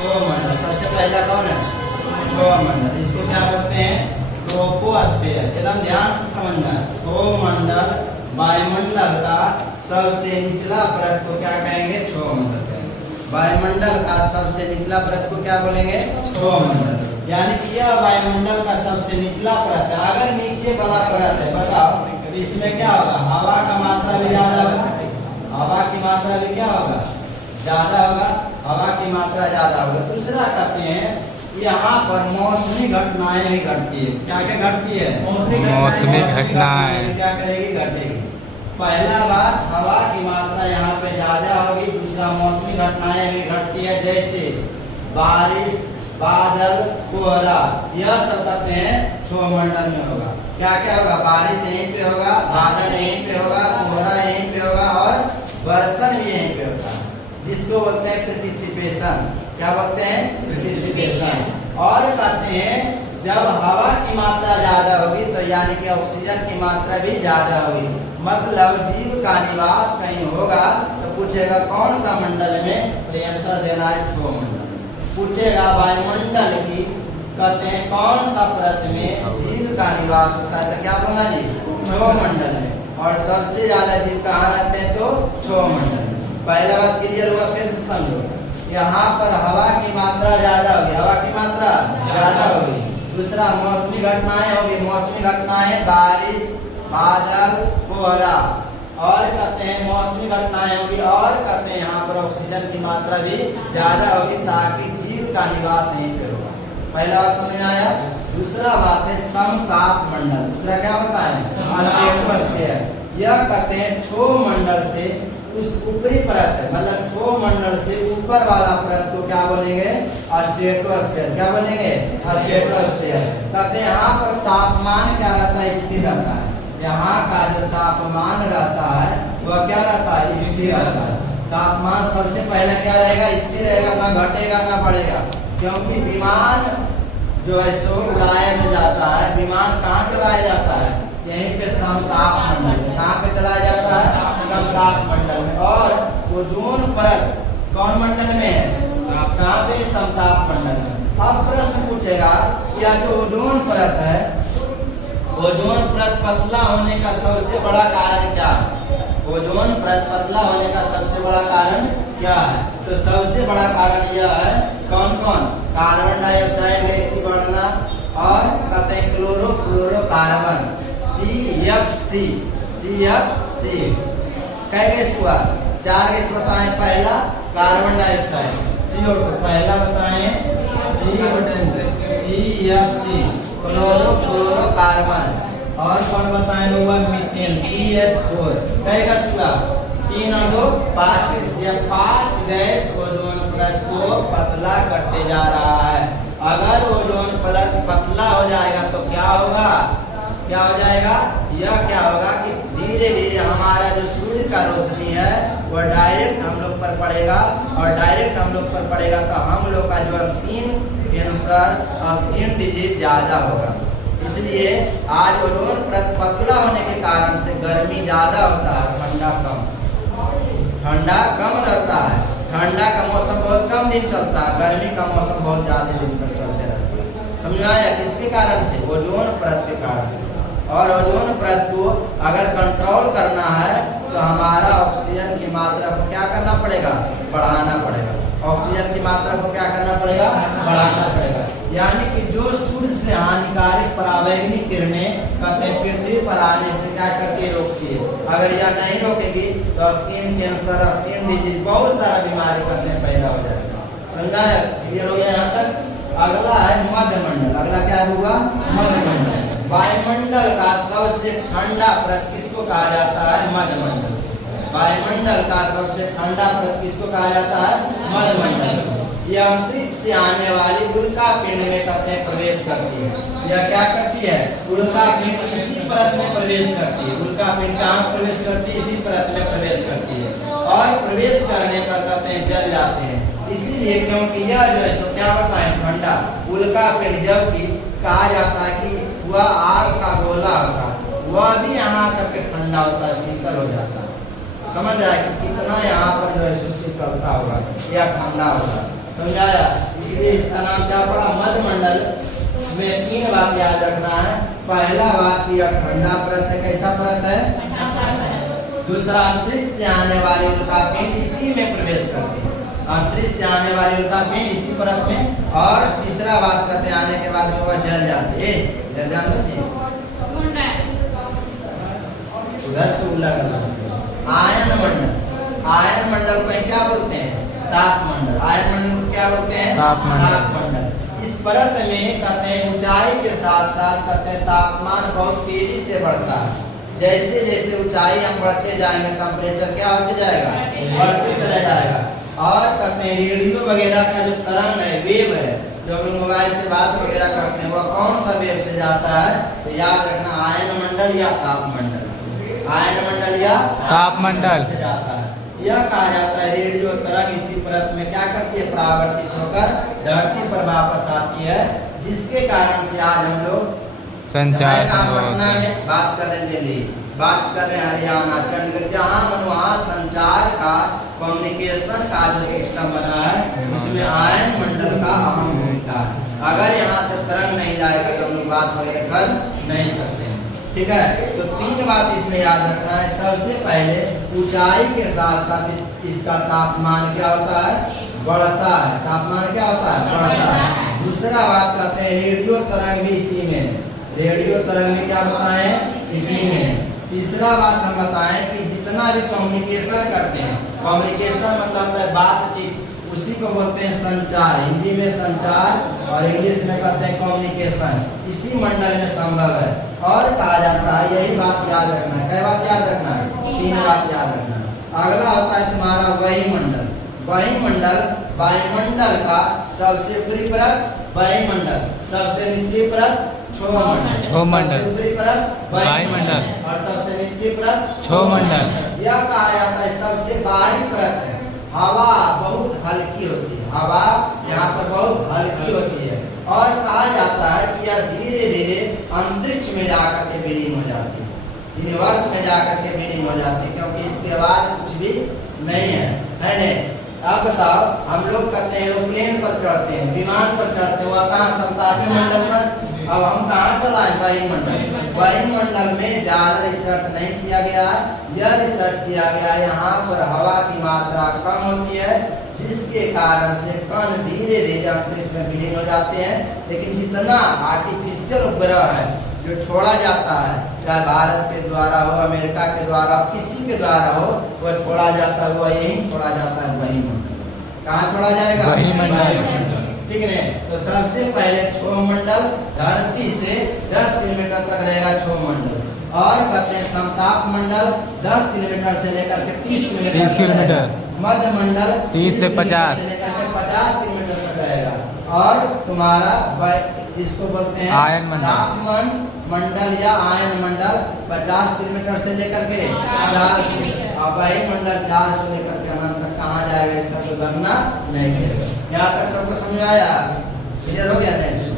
मंडल। सबसे पहला कौन है? मंडल। इसको क्या बोलते हैं? ट्रोपोस्फीयर। एकदम ध्यान से समझना। मंडल वायुमंडल का सबसे निचला परत को क्या कहेंगे? मंडल कहेंगे। वायुमंडल का सबसे निचला परत को क्या बोलेंगे? मंडल। यानी कि यह वायुमंडल का सबसे निचला परत है। अगर नीचे वाला परत है, बताओ तो इसमें क्या होगा? हवा का मात्रा भी ज्यादा होगा। हवा की मात्रा भी क्या होगा? ज्यादा होगा। हवा की मात्रा ज्यादा होगा। दूसरा कहते हैं यहाँ पर मौसमी घटनाएं भी घटती है। क्या क्या घटती है? मौसमी घटनाएं क्या करेगी? घटेगी। पहला बात, हवा की मात्रा यहाँ पे ज्यादा होगी। दूसरा, मौसमी घटनाएं भी घटती है, जैसे बारिश, बादल, कोहरा। यह सब कहते हैं मंडल में होगा। क्या क्या होगा? बारिश यहीं पे होगा, बादल यहीं पे होगा, कोहरा यहीं पे होगा और वर्षण भी यहीं पे होता है, जिसको बोलते हैं प्रेसिपिटेशन। क्या बोलते हैं? प्रेसिपिटेशन। और कहते हैं जब हवा की मात्रा ज्यादा होगी तो यानी कि ऑक्सीजन की मात्रा भी ज्यादा होगी। मतलब जीव का निवास कहीं होगा तो पूछेगा कौन सा मंडल में, तो आंसर देना है मंडल। पूछेगा वायुमंडल की, कहते हैं कौन सा परत में जीव का निवास होता है, तो क्या बोलना जी? मंडल में। और सबसे ज्यादा जीव कहाँ रहते हैं? तो मंडल में। पहला बात क्लियर हुआ? फिर से समझो। यहाँ पर हवा की मात्रा ज्यादा होगी। हवा की मात्रा ज्यादा होगी। दूसरा, मौसमी घटनाएं होगी। मौसमी घटनाएं बारिश, बादल, कोहरा। और कहते हैं मौसमी घटनाएं होगी। और कहते हैं यहाँ पर ऑक्सीजन की मात्रा भी ज्यादा होगी, ताकि जीव का निवास यहीं पे होगा। पहला बात समझ में आया। दूसरा बात है समताप मंडल। दूसरा क्या बताएं? स्ट्रेटोस्फीयर। यह कहते हैं मंडल से उस ऊपरी परत है, मतलब मंडल से ऊपर वाला परत को क्या बोलेंगे? स्ट्रेटोस्फीयर। क्या बोलेंगे? स्ट्रेटोस्फीयर। कहते हैं यहाँ पर तापमान क्या रहता है? स्थिर रहता है। यहाँ का जो तापमान रहता है वह क्या रहता है? स्थिर रहता है। तापमान सबसे पहले क्या रहेगा? स्थिर रहेगा, ना घटेगा ना बढ़ेगा। क्योंकि विमान जो है सो उड़ाया जाता है। विमान कहाँ चलाया जाता है? यहीं पे समताप मंडल में। कहाँ पे चलाया जाता है? समताप मंडल में। और ओजोन परत कौन मंडल में है? कहाँ पे? समताप मंडल में। अब प्रश्न पूछेगा यह जो ओजोन परत है, ओजोन परत पतला होने का सबसे बड़ा कारण क्या है? ओजोन परत पतला होने का सबसे बड़ा कारण क्या है? तो सबसे बड़ा कारण यह है, कौन कौन? कार्बन डाइऑक्साइड गैस की बढ़ना, और कहते हैं क्लोरोफ्लोरोकार्बन, CFC। कै गैस हुआ? 4 गैस बताएं। पहला कार्बन डाइऑक्साइड, CO2। पहला बताएं CFC, क्लोरोफ्लोरोकार्बन। और कौन बताएं लोग? Methane, CH4। कै गैस हुआ? 3 और 2 5 गैस। यह 5 गैस ओजोन परत को पतला करते जा रहा है। अगर ओजोन परत पतला हो जाएगा तो क्या होगा? क्या हो जाएगा? यह क्या होगा कि धीरे धीरे हमारा जो सूर्य का रोशनी है वह डायरेक्ट हम लोग पर पड़ेगा, और डायरेक्ट हम लोग पर पड़ेगा तो हम लोग का जो स्किन कैंसर, स्किन डिजीज ज्यादा होगा। इसलिए आज ओजोन परत पतला होने के कारण से गर्मी ज्यादा होता है, ठंडा कम रहता है। ठंडा का मौसम बहुत कम दिन चलता है, गर्मी का मौसम बहुत ज्यादा दिन तक चलते रहता है। समझ में आया? किसके कारण से? ओजोन परत के कारण से। और ओजोन परत को अगर कंट्रोल करना है तो हमारा ऑक्सीजन की मात्रा को क्या करना पड़ेगा? बढ़ाना पड़ेगा। ऑक्सीजन की मात्रा को क्या करना पड़ेगा? बढ़ाना पड़ेगा। यानी कि जो सूर्य से हानिकारक पराबैंगनी किरणें कहते हैं पृथ्वी पर आने से क्या करती है? रोकती है। अगर यह नहीं रोकेगी तो स्किन कैंसर, स्किन डिजीज, बहुत सारा बीमारी करते हैं पैदा हो जाएगा। समझा है? क्लियर हो गया यहाँ तक? अगला है मध्यमंडल। अगला क्या होगा? मध्यमंडल। वायुमंडल का सबसे ठंडा परत किसको कहा जाता है? मध्यमंडल। वायुमंडल का सबसे ठंडा परत किसको कहा जाता है? मध्यमंडल। यह अंतरिक्ष से आने वाली उल्का पिंड में कहते हैं प्रवेश करती है। यह क्या करती है? उल्का पिंड इसी परत में प्रवेश करती है। उल्का पिंड कहाँ प्रवेश करती है? इसी परत में प्रवेश करती है। और प्रवेश करने पर कहते हैं जल जाते हैं। इसीलिए क्योंकि यह जो है सो क्या बताएं? ठंडा उल्का पिंड, जबकि कहा जाता है कि वह आग का गोला होता है, वह भी यहाँ करके ठंडा होता है, शीतल हो जाता है। समझ आए कि कितना यहाँ पर जो है शीतलता होगा या ठंडा होगा। समझाया? इसलिए इसका नाम क्या पड़ा, मध्य मंडल। में 3 बात याद रखना है। पहला बात यह ठंडा परत है। कैसा परत है? दूसरा, अंतरिक्ष से आने वाली उल्कापिंड इसी में प्रवेश करती है। अंतरिक्ष से आने वाली उल्कापिंड इसी परत में। और तीसरा बात कहते हैं आने के बाद वह जल जाती है। जल जाते जी उधर से उल्ला करना। आयन मंडल, आयन मंडल को क्या बोलते हैं? तापमंडल। आयन मंडल को क्या बोलते हैं? तापमंडल। इस परत में कहते हैं ऊंचाई के साथ साथ कहते हैं तापमान बहुत तेजी से बढ़ता है। जैसे जैसे ऊंचाई हम बढ़ते जाएंगे टेम्परेचर क्या होते जाएगा, बढ़ते चला जाएगा। और कहते हैं रेडियो वगैरह का जो तरंग है, वेव है, जो हम मोबाइल से बात वगैरह करते हैं, वह कौन सा वेव से जाता है? तो याद रखना आयन मंडल या तापमंडल से। आयन मंडल या तापमंडल से जाता है। यह कहा जाता है रेडियो तरंग इसी परत में क्या करती है, परावर्तित होकर धरती पर वापस आती है, जिसके कारण से आज हम लोग संचार पटना में बात करने के लिए बात कर रहे हैं हरियाणा चंडीगढ़, जहाँ वहाँ संचार का कम्युनिकेशन का जो सिस्टम बना है उसमें आयन मंडल का अहम भूमिका है। अगर यहाँ से तरंग नहीं जाएगा तो हम लोग बात वगैरह कर नहीं सकते। ठीक है, तो 3 बात इसमें याद रखना है। सबसे पहले ऊंचाई के साथ साथ इसका तापमान क्या होता है, बढ़ता है। तापमान क्या होता है, बढ़ता है। दूसरा बात कहते हैं रेडियो तरंग भी इसी में, रेडियो तरंग में क्या बताएं, इसी में। तीसरा बात हम बताएं कि जितना भी कम्युनिकेशन करते हैं, कम्युनिकेशन मतलब है बातचीत, उसी को बोलते हैं संचार। हिंदी में संचार और इंग्लिश में कहते हैं कम्युनिकेशन, इसी मंडल में संभव है। और कहा जाता है, यही बात याद रखना है। क्या बात याद रखना है? 3 बात याद रखना है। अगला होता है तुम्हारा वायुमंडल। वायुमंडल वायुमंडल का सबसे ऊपरी परत वायुमंडल, सबसे निचली परत क्षोमंडल, सबसे ऊपरी परत वायुमंडल और सबसे निचली परत क्षोमंडल। यह कहा जाता है सबसे बाहरी परत है। हवा बहुत हल्की होती है, हवा यहाँ पर बहुत हल्की होती है। और कहा जाता है कि यह धीरे धीरे अंतरिक्ष में जाकर के विलीन हो जाती है, यूनिवर्स में जाकर के विलीन हो जाती है, क्योंकि इसके बाद कुछ भी नहीं है नहीं। अब बताओ, हम लोग कहते हैं एरोप्लेन पर चढ़ते हैं, विमान पर चढ़ते हैं, वह कहाँ समतापी मंडल पर। अब हम कहाँ चलाएं, वायुमंडल। वायुमंडल में ज्यादा रिसर्च नहीं किया गया है। यह रिसर्च किया गया यहाँ पर हवा की मात्रा कम होती है, जिसके कारण से कण धीरे धीरे अंतरिक्ष में विलीन हो जाते हैं। लेकिन जितना आर्टिफिशियल उपग्रह है जो छोड़ा जाता है, चाहे भारत के द्वारा हो, अमेरिका के द्वारा हो, किसी के द्वारा हो, वह छोड़ा जाता है, वह यही छोड़ा जाता है वायुमंडल। कहाँ छोड़ा जाएगा, वायुमंडल। ठीक है, तो सबसे पहले क्षोमंडल धरती से 10 किलोमीटर तक रहेगा क्षोमंडल। और कहते हैं समताप मंडल 10 किलोमीटर से लेकर के 30 किलोमीटर। मध्य मंडल 30 से 50 लेकर के 50 किलोमीटर तक रहेगा। और तुम्हारा जिसको बोलते हैं आयन तापमान मंडल या आयन मंडल 50 किलोमीटर से लेकर के 50, और वायुमंडल 4 से लेकर के अनंत तक कहाँ जाएगा, इसका कोई गणना नहीं करेगा। यहाँ तक सबको समझाया, क्लियर हो गया नहीं?